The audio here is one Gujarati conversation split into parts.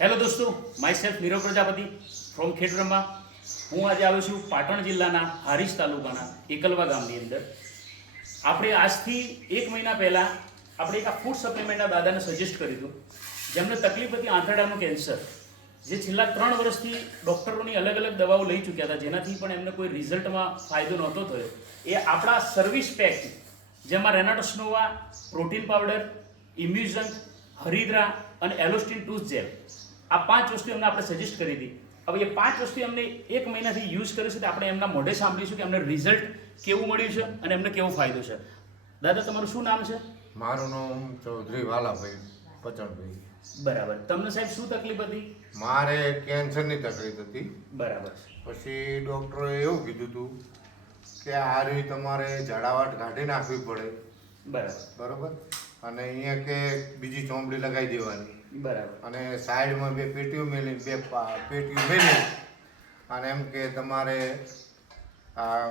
હેલો દોસ્તો myself Nirav Prajapati from Khedbrahma. હું આજે આવ્યો છું પાટણ જિલ્લાના હારીજ તાલુકાના એકલવા ગામની અંદર. આપણે આજથી એક મહિના પહેલાં આપણે એક આ ફૂડ સપ્લિમેન્ટના દાદાને સજેસ્ટ કર્યું હતું. જેમને તકલીફ હતી આંતરડાનું કેન્સર જે છેલ્લા ત્રણ વર્ષથી ડૉક્ટરોની અલગ અલગ દવાઓ લઈ ચૂક્યા હતા, જેનાથી પણ એમને કોઈ રિઝલ્ટમાં ફાયદો નહોતો થયો. એ આપણા સર્વિસ પેક જેમાં રેનાટોસ્નોવા, પ્રોટીન પાવડર ઇમ્યુઝન હરિદ્રા અને એલોસ્ટિન ટૂથ જેલ. આ પાંચ વસ્તુ એમને આપણે સજેસ્ટ કરી હતી હવે એ પાંચ વસ્તુ એમને એક મહિનાથી યુઝ કર્યું છે તો આપણે એમના મોઢે સાંભળીશું કે એમને રિઝલ્ટ કેવું મળ્યું છે અને એમને કેવો ફાયદો છે. દાદા તમારું શું નામ છે? મારું નામ ચૌધરી વાલાભાઈ પચણભાઈ બરાબર. તમને સાહેબ શું તકલીફ હતી? મારે કેન્સરની તકલીફ હતી. બરાબર. પછી ડૉક્ટરે એવું કીધું હતું કે આ રીતે તમારે ઝાડાવાટ કાઢી નાખવી પડે. બરાબર. બરોબર? અને અહીંયા કે બીજી ચોમડી લગાવી દેવાની. બરાબર. અને સાઈડમાં બે પેટીઓ મેલી બે પેટીઓ મેલી અને એમ કે તમારે આ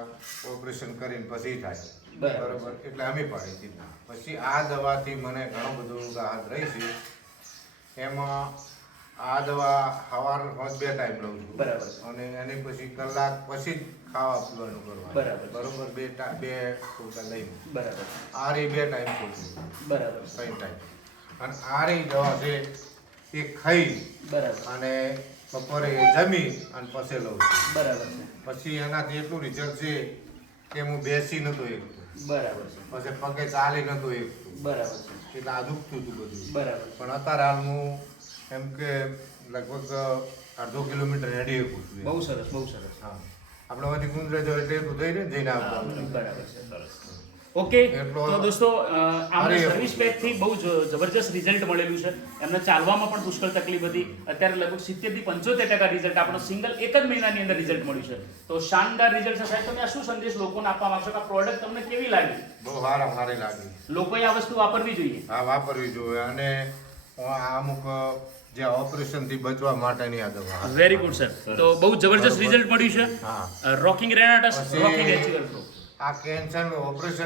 ઓપરેશન કરીને પછી થાય. બરાબર. એટલે અમે પાડી દીધા. પછી આ દવાથી મને ઘણું બધું રાહત રહી છે. એમાં આ દવા સવાર રોજ બે ટાઈમ લઉં છું. બરાબર. અને એની પછી કલાક પછી જ ખાવા પીવાનું કરવાનું. બરાબર. બરોબર બે બે ફૂલકા લઈને બરાબર. આ રી બે ટાઈમ છું બરાબર. ત્રણ ટાઈમ અને આ રી દવા છે એ ખાઈ બરાબર. અને બપોરે જમી અને પછી લઉં છું. બરાબર પછી એનાથી એટલું રિઝલ્ટ છે કે હું બેસી નતો એક બરાબર છે. પછી પગે ચાલી નતો એક બરાબર એટલે આ દુખતું હતું બધું. બરાબર. પણ અત્યારે હાલ હું એમ કે લગભગ અડધો કિલોમીટર હેડી શકું છું બહુ સરસ બહુ સરસ. હા. આપણે બધી ગુંદરે જો એટલે એટલું થઈ ને જઈને આવતા. બરાબર છે સરસ ઓકે તો દોસ્તો આમને સર્વિસ પેકથી બહુ જબરજસ્ત રિઝલ્ટ મળેલું છે. એમને ચાલવામાં પણ પુષ્કળ તકલીફ હતી. અત્યારે લગભગ સિત્તેરથી પંચોતેર ટકા રિઝલ્ટ આપણો સિંગલ એક જ મહિનાની અંદર રિઝલ્ટ મળ્યું છે. તો શાનદાર રિઝલ્ટ છે. સાહેબ તમે આ શું સંદેશ લોકોને આપવા માંગશો કે આ પ્રોડક્ટ તમને કેવી લાગી? બહુ સારા સારી લાગી. લોકોએ આ વસ્તુ વાપરવી જોઈએ. હા વાપરવી જોઈએ. અને અમુક જે ઓપરેશનથી બચવા માટેની આ દવા. વેરી ગુડ સર તો બહુ જબરજસ્ત રિઝલ્ટ મળ્યું છે. રોકિંગ રેનાટસ રોકિંગ આ કેન્સર ઓપરેશન